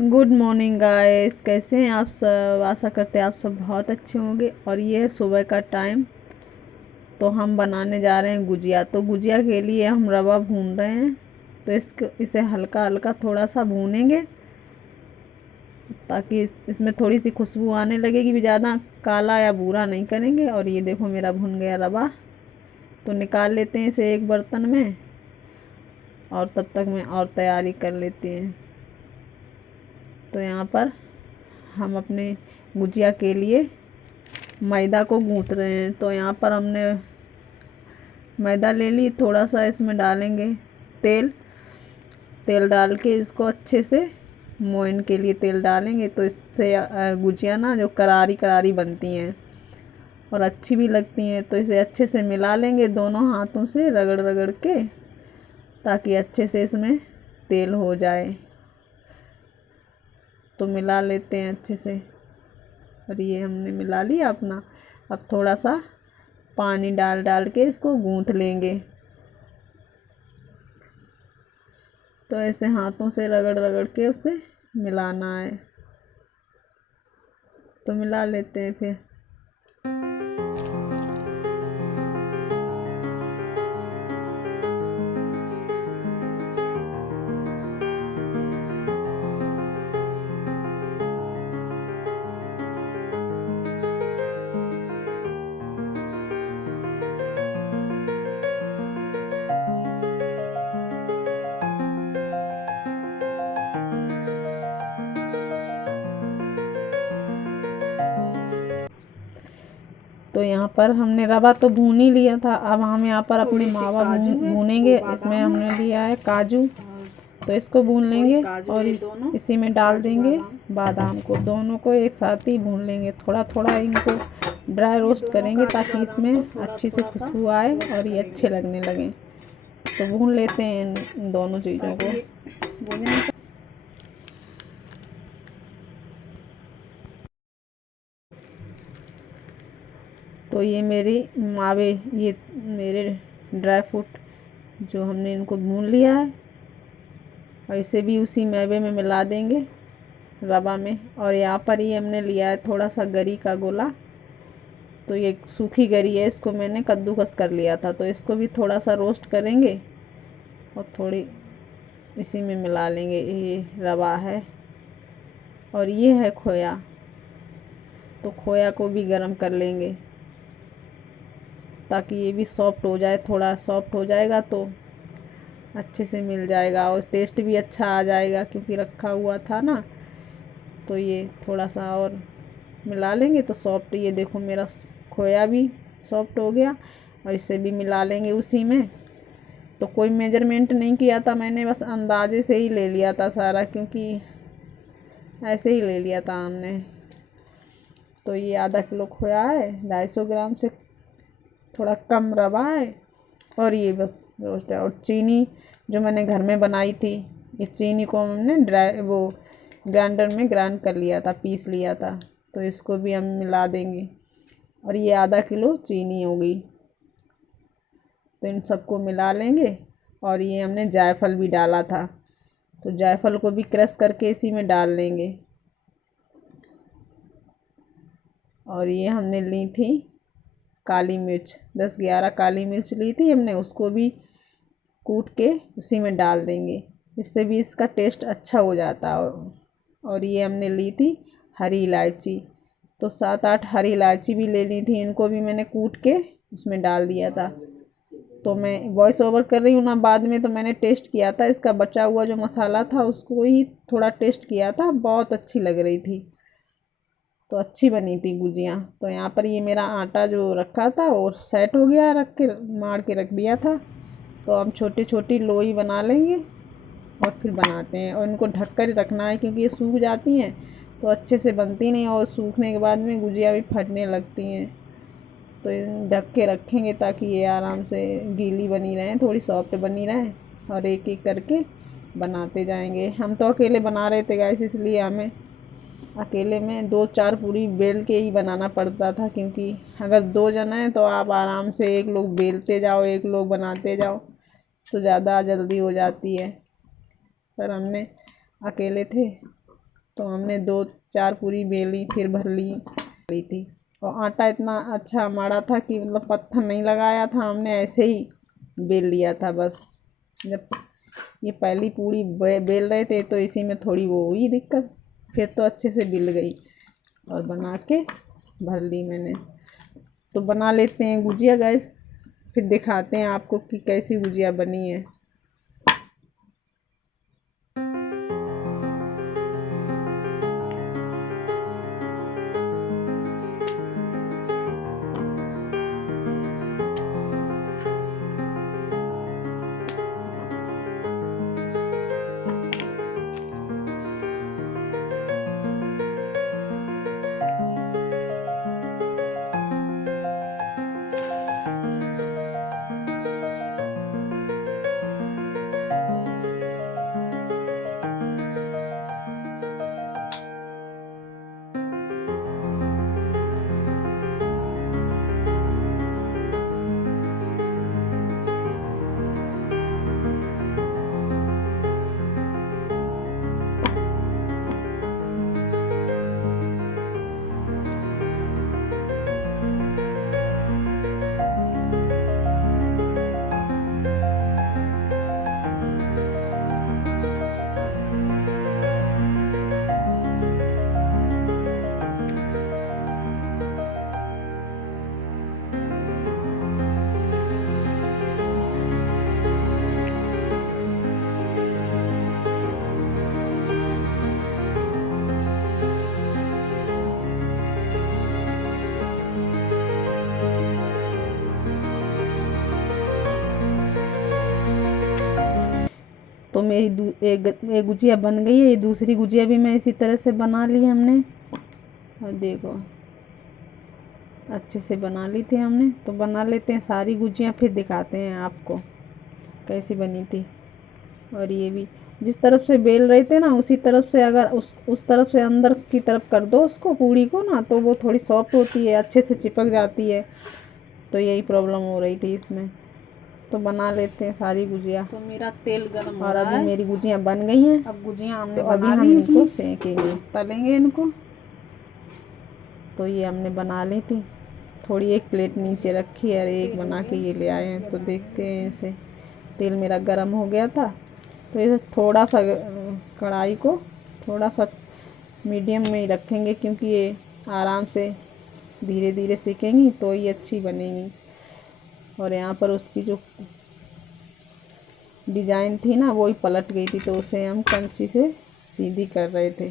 Good morning guys, कैसे हैं आप सब। आशा करते हैं आप सब बहुत अच्छे होंगे। और ये है सुबह का टाइम, तो हम बनाने जा रहे हैं गुजिया। तो गुजिया के लिए हम रवा भून रहे हैं। तो इसे हल्का हल्का थोड़ा सा भूनेंगे ताकि इसमें थोड़ी सी खुशबू आने लगेगी। भी ज़्यादा काला या भूरा नहीं करेंगे। और ये देखो मेरा भुन गया रवा। तो निकाल लेते हैं इसे एक बर्तन में, और तब तक मैं और तैयारी कर लेती हैं। तो यहाँ पर हम अपने गुजिया के लिए मैदा को गूँथ रहे हैं। तो यहाँ पर हमने मैदा ले ली, थोड़ा सा इसमें डालेंगे तेल। तेल डाल के इसको अच्छे से मोयन के लिए तेल डालेंगे। तो इससे गुजिया ना जो करारी करारी बनती हैं और अच्छी भी लगती हैं। तो इसे अच्छे से मिला लेंगे दोनों हाथों से रगड़ रगड़ के, ताकि अच्छे से इसमें तेल हो जाए। तो मिला लेते हैं अच्छे से। और ये हमने मिला लिया अपना। अब थोड़ा सा पानी डाल डाल के इसको गूँथ लेंगे। तो ऐसे हाथों से रगड़ रगड़ के उसे मिलाना है। तो मिला लेते हैं फिर। तो यहाँ पर हमने रवा तो भून ही लिया था। अब हम यहाँ पर अपने मावा भूनेंगे। इसमें हमने लिया है काजू, तो इसको भून लेंगे और इसी में डाल देंगे बादाम को। दोनों को एक साथ ही भून लेंगे। थोड़ा थोड़ा इनको ड्राई रोस्ट करेंगे ताकि इसमें अच्छी से खुशबू आए और ये अच्छे लगने लगें। तो भून लेते हैं इन दोनों चीज़ों को। तो ये ये मेरे ड्राई फ्रूट जो हमने इनको भून लिया है, और इसे भी उसी मैदे में मिला देंगे रवा में। और यहाँ पर ही हमने लिया है थोड़ा सा गरी का गोला। तो ये सूखी गरी है, इसको मैंने कद्दूकस कर लिया था। तो इसको भी थोड़ा सा रोस्ट करेंगे और थोड़ी इसी में मिला लेंगे। ये रवा है और ये है खोया। तो खोया को भी गरम कर लेंगे ताकि ये भी सॉफ्ट हो जाए। थोड़ा सॉफ्ट हो जाएगा तो अच्छे से मिल जाएगा और टेस्ट भी अच्छा आ जाएगा, क्योंकि रखा हुआ था ना। तो ये थोड़ा सा और मिला लेंगे तो सॉफ्ट। ये देखो मेरा खोया भी सॉफ्ट हो गया। और इसे भी मिला लेंगे उसी में। तो कोई मेजरमेंट नहीं किया था मैंने, बस अंदाजे से ही ले लिया था सारा, क्योंकि ऐसे ही ले लिया था हमने। तो ये आधा किलो खोया है, 250 ग्राम से थोड़ा कम रवा है, और ये बस रोस्ट है। और चीनी जो मैंने घर में बनाई थी, इस चीनी को हमने ग्राइंडर में ग्राइंड कर लिया था, पीस लिया था। तो इसको भी हम मिला देंगे। और ये आधा किलो चीनी हो गई। तो इन सबको मिला लेंगे। और ये हमने जायफल भी डाला था, तो जायफल को भी क्रश करके इसी में डाल लेंगे। और ये हमने ली थी काली मिर्च, 10-11 काली मिर्च ली थी हमने, उसको भी कूट के उसी में डाल देंगे। इससे भी इसका टेस्ट अच्छा हो जाता है। और ये हमने ली थी हरी इलायची, तो 7-8 हरी इलायची भी ले ली थी। इनको भी मैंने कूट के उसमें डाल दिया था। तो मैं वॉइस ओवर कर रही हूँ ना बाद में, तो मैंने टेस्ट किया था इसका बचा हुआ जो मसाला था, उसको ही थोड़ा टेस्ट किया था। बहुत अच्छी लग रही थी, तो अच्छी बनी थी गुजिया। तो यहाँ पर ये मेरा आटा जो रखा था वो सेट हो गया, रख के मार के रख दिया था। तो हम छोटी छोटी लोई बना लेंगे और फिर बनाते हैं। और इनको ढक कर रखना है, क्योंकि ये सूख जाती हैं तो अच्छे से बनती नहीं, और सूखने के बाद में गुजिया भी फटने लगती हैं। तो ढक के रखेंगे ताकि ये आराम से गीली बनी रहें, थोड़ी सॉफ्ट बनी रहें। और एक एक करके बनाते जाएंगे। हम तो अकेले बना रहे थे गाइस, इसलिए हमें अकेले में 2-4 पूरी बेल के ही बनाना पड़ता था, क्योंकि अगर 2 जन हैं तो आप आराम से एक लोग बेलते जाओ, एक लोग बनाते जाओ, तो ज़्यादा जल्दी हो जाती है। पर हमने अकेले थे तो हमने 2-4 पूरी बेली, फिर भर ली थी। और आटा इतना अच्छा माड़ा था कि मतलब पत्थर नहीं लगाया था हमने, ऐसे ही बेल लिया था बस। जब ये पहली पूरी बेल रहे थे तो इसी में थोड़ी वो हुई दिक्कत, फिर तो अच्छे से बिल गई और बना के भर ली मैंने। तो बना लेते हैं गुजिया गैस, फिर दिखाते हैं आपको कि कैसी गुजिया बनी है। तो मेरी एक गुजिया बन गई है। ये दूसरी गुजिया भी मैं इसी तरह से बना ली हमने, और देखो अच्छे से बना ली थी हमने। तो बना लेते हैं सारी गुजियाँ, फिर दिखाते हैं आपको कैसी बनी थी। और ये भी जिस तरफ से बेल रहे थे ना, उसी तरफ से अगर उस तरफ से अंदर की तरफ कर दो उसको, पूड़ी को ना, तो वो थोड़ी सॉफ्ट होती है, अच्छे से चिपक जाती है। तो यही प्रॉब्लम हो रही थी इसमें। तो बना लेते हैं सारी गुजिया। तो मेरा तेल गर्म हो रहा है और अभी मेरी गुजियाँ बन गई हैं। अब गुजियाँ हमने बना ली, इनको सेकेंगे, तलेंगे इनको। तो ये हमने बना ली थी, थोड़ी एक प्लेट नीचे रखी है और एक बना के ये ले आए हैं। तो देखते हैं इसे। तेल मेरा गर्म हो गया था, तो इसे थोड़ा सा कढ़ाई को थोड़ा सा मीडियम में ही रखेंगे, क्योंकि ये आराम से धीरे धीरे सेकेंगी तो ये अच्छी बनेगी। और यहाँ पर उसकी जो डिज़ाइन थी ना, वो ही पलट गई थी, तो उसे हम कंची से सीधी कर रहे थे।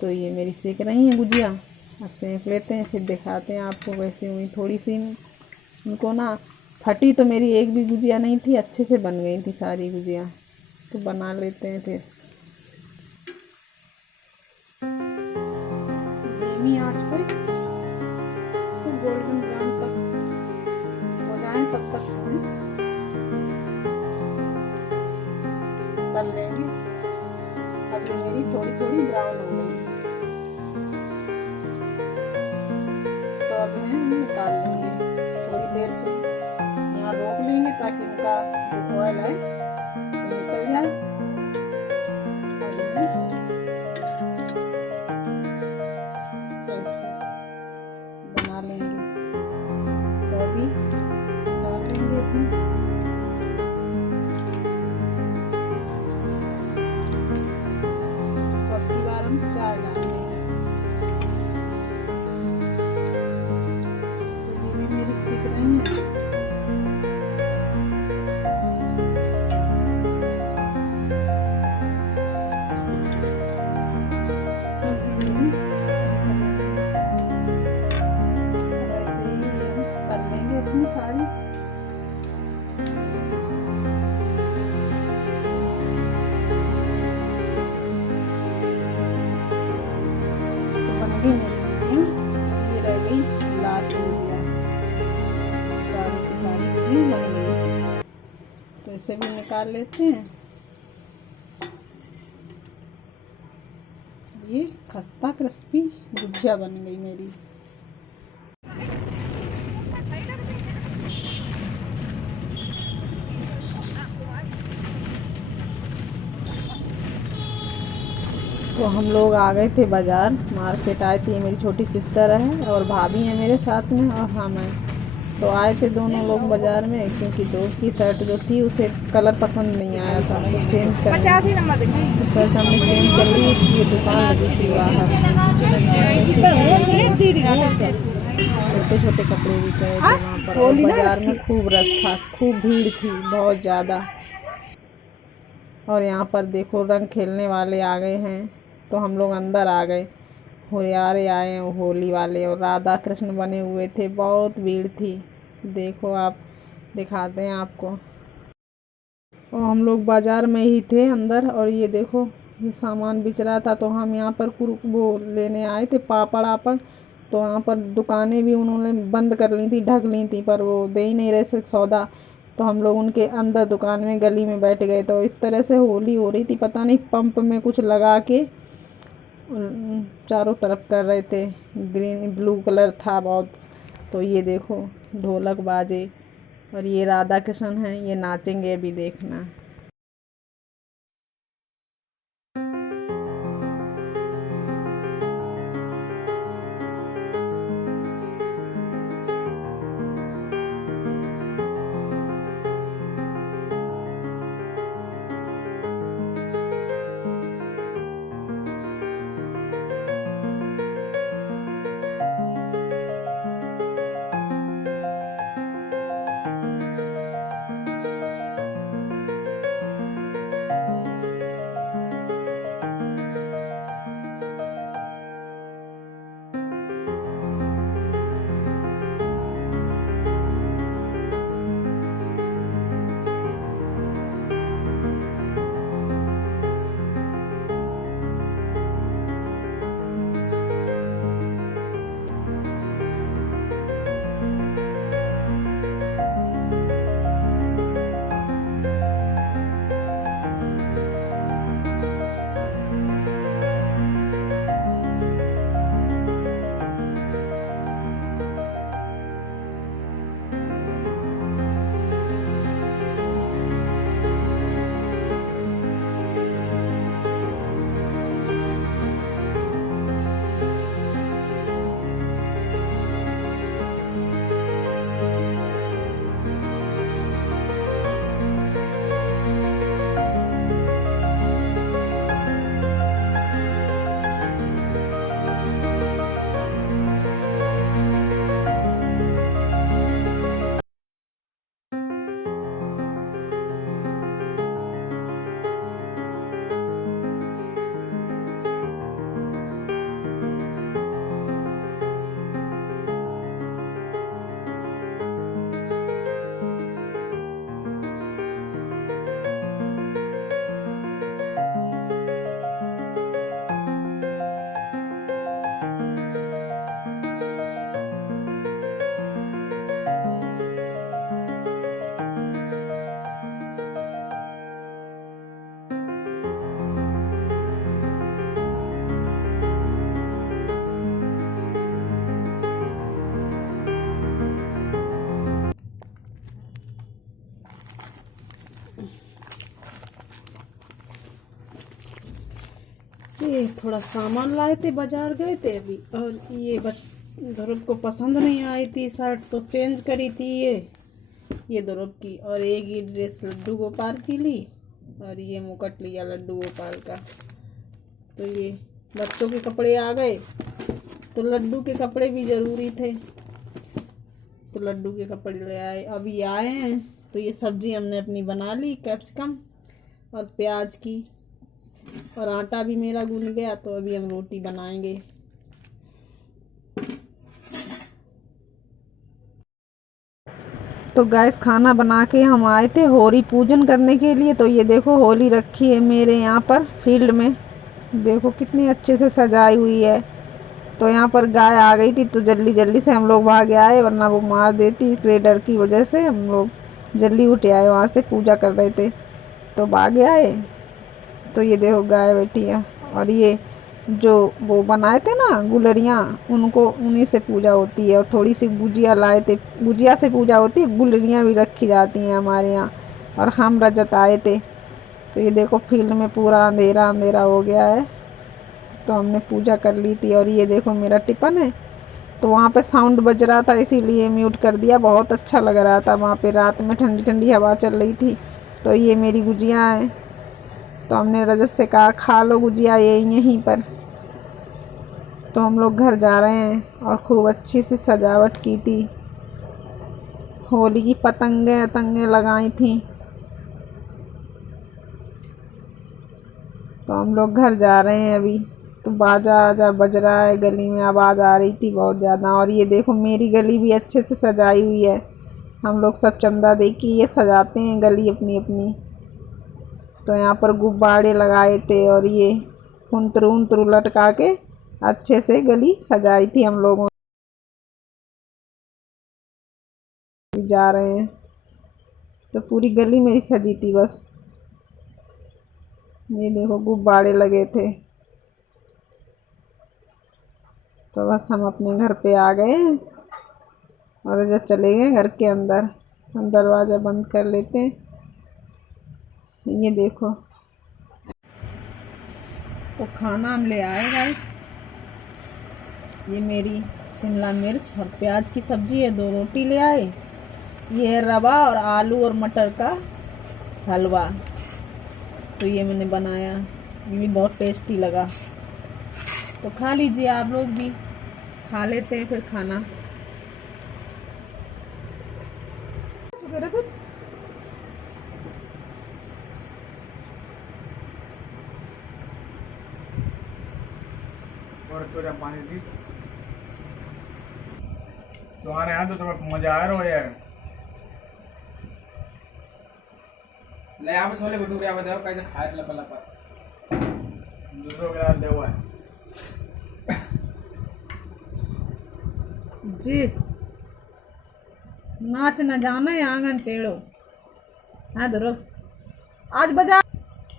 तो ये मेरी सेक रही हैं गुजिया। अब सेक लेते हैं, फिर दिखाते हैं आपको कैसे हुई। थोड़ी सी उनको ना फटी, तो मेरी एक भी गुजिया नहीं थी, अच्छे से बन गई थी सारी गुजिया। तो बना लेते हैं फिर। धीमी आंच पे इसको गोल्डन ब्राउन तक हो जाए, तब तक तल लेंगे। अब ये मेरी थोड़ी थोड़ी ब्राउन हो गई, तो अब हम निकाल लेंगे। थोड़ी देर पे यहाँ रोक लेंगे ताकि इनका जो ऑयल है वो निकल जाए। और ऐसे बना लेंगे। तो अभी डाल लेंगे इसमें। चार डालने तो ये मेरी सीख रही है। वैसे ही हम तल लेंगे अपनी सारी। मेरी गुजिया ये रह गई लास्ट गुजिया, सारी की सारी गुजिया बन गई। तो इसे भी निकाल लेते हैं। ये खस्ता क्रिस्पी गुजिया बन गई मेरी। तो तो हम लोग आ गए थे बाज़ार, मार्केट आए थे। मेरी छोटी सिस्टर है और भाभी है मेरे साथ में और हम हैं। तो आए थे दोनों लोग बाज़ार में, क्योंकि दोस्त की शर्ट जो थी उसे कलर पसंद नहीं आया था, तो चेंज कर तो शर्ट हमने चेंज कर ली। ये दुकान लगी थी बाहर, छोटे छोटे कपड़े भी गए थे वहाँ पर। और बाज़ार में खूब रश था, खूब भीड़ थी, बहुत ज़्यादा। और यहाँ पर देखो रंग खेलने वाले आ गए हैं, तो हम लोग अंदर आ गए। हुरियारे आए हैं होली वाले, और राधा कृष्ण बने हुए थे, बहुत भीड़ थी। देखो आप, दिखाते हैं आपको। और हम लोग बाज़ार में ही थे अंदर, और ये देखो ये सामान बिच रहा था। तो हम यहाँ पर वो लेने आए थे पापड़ आपड़। तो यहाँ पर दुकानें भी उन्होंने बंद कर ली थी, ढक ली थी, पर वो दे ही नहीं रहे थे सौदा। तो हम लोग उनके अंदर दुकान में गली में बैठ गए। तो इस तरह से होली हो रही थी, पता नहीं पंप में कुछ लगा के चारों तरफ कर रहे थे। ग्रीन ब्लू कलर था बहुत। तो ये देखो ढोलक बाजे, और ये राधा कृष्ण हैं, ये नाचेंगे अभी, देखना। ये थोड़ा सामान लाए थे, बाजार गए थे अभी। और ये ध्रुव को पसंद नहीं आई थी शर्ट, तो चेंज करी थी ये ध्रुव की। और एक ये ड्रेस लड्डू गोपाल की ली, और ये मुकुट लिया लड्डू गोपाल का। तो ये बच्चों के कपड़े आ गए, तो लड्डू के कपड़े भी ज़रूरी थे, तो लड्डू के कपड़े ले आए। अभी आए हैं, तो ये सब्जी हमने अपनी बना ली, कैप्सिकम और प्याज की। और आटा भी मेरा गूंद गया, तो अभी हम रोटी बनाएंगे। तो गैस खाना बना के हम आए थे होली पूजन करने के लिए। तो ये देखो होली रखी है मेरे यहाँ पर फील्ड में, देखो कितनी अच्छे से सजाई हुई है। तो यहाँ पर गाय आ गई थी, तो जल्दी जल्दी से हम लोग भागे आए, वरना वो मार देती, इसलिए डर की वजह से हम लोग जल्दी उठे आए। वहाँ से पूजा कर रहे थे तो भागे आए। तो ये देखो गाय बैठी है, और ये जो वो बनाए थे ना गुलरियाँ, उनको उन्हीं से पूजा होती है। और थोड़ी सी गुजिया लाए थे, गुजिया से पूजा होती है, गुलरियाँ भी रखी जाती हैं हमारे यहाँ। और हम रजत आए थे। तो ये देखो फील्ड में पूरा अंधेरा अंधेरा हो गया है। तो हमने पूजा कर ली थी। और ये देखो मेरा टिफ़िन है, तो वहाँ पे साउंड बज रहा था इसीलिए म्यूट कर दिया। बहुत अच्छा लग रहा था वहाँ पे, रात में ठंडी ठंडी हवा चल रही थी। तो ये मेरी गुजिया है, तो हमने रजत से कहा खा लो गुजिया ये यहीं पर। तो हम लोग घर जा रहे हैं और खूब अच्छी सी सजावट की थी। होली की पतंगे लगाई थी। तो हम लोग घर जा रहे हैं अभी। तो बाजा आजा बज रहा है, गली में आवाज़ आ रही थी बहुत ज़्यादा। और ये देखो मेरी गली भी अच्छे से सजाई हुई है। हम लोग सब चंदा दे के ये सजाते हैं गली अपनी अपनी। तो यहाँ पर गुब्बारे लगाए थे और ये हुंतरू लटका के अच्छे से गली सजाई थी हम लोगों। भी जा रहे हैं तो पूरी गली मेरी सजी थी बस। ये देखो गुब्बारे लगे थे। तो बस हम अपने घर पे आ गए और जब चले गए घर के अंदर, हम दरवाज़ा बंद कर लेते हैं। ये देखो तो खाना हम ले आए गाइस। ये मेरी शिमला मिर्च और प्याज की सब्ज़ी है, 2 रोटी ले आए। ये है रवा और आलू और मटर का हलवा, तो ये मैंने बनाया, ये भी बहुत टेस्टी लगा। तो खा लीजिए, आप लोग भी खा लेते हैं फिर खाना। और तो जब पानी दी तुम्हारे यहाँ तो मजा आ रहा हो यार। ले यहाँ पे छोले भटूरे यहाँ बताओ कैसे खाए लपा लपा दूसरों के साथ देवा है जी। नाच न जाने आंगन टेढ़ो। हाँ धरो आज बजा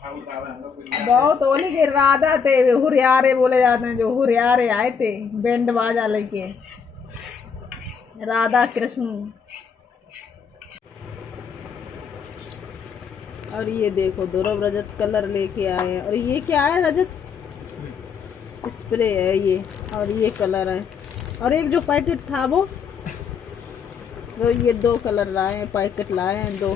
बहुत होली के राधा थे, हुरियारे बोले जाते हैं, जो हुरियारे आए थे बैंड बाजा लेके, राधा कृष्ण। और ये देखो ध्रुव रजत कलर लेके आए हैं। और ये क्या है रजत? स्प्रे है ये, और ये कलर है। और एक जो पैकेट था वो, तो ये 2 कलर लाए हैं, पैकेट लाए हैं 2।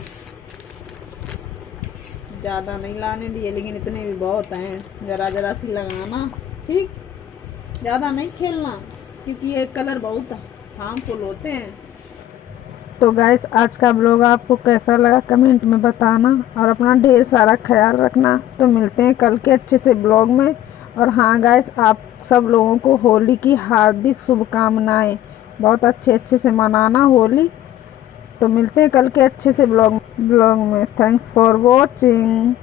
ज़्यादा नहीं लाने दिए, लेकिन इतने भी बहुत हैं। ज़रा सी लगाना, ठीक, ज़्यादा नहीं खेलना, क्योंकि ये कलर बहुत हार्मफुल होते हैं। तो गाइस आज का ब्लॉग आपको कैसा लगा कमेंट में बताना, और अपना ढेर सारा ख्याल रखना। तो मिलते हैं कल के अच्छे से ब्लॉग में। और हाँ गाइस, आप सब लोगों को होली की हार्दिक शुभकामनाएं। बहुत अच्छे से मनाना होली। तो मिलते हैं कल के अच्छे से ब्लॉग में। Thanks for watching.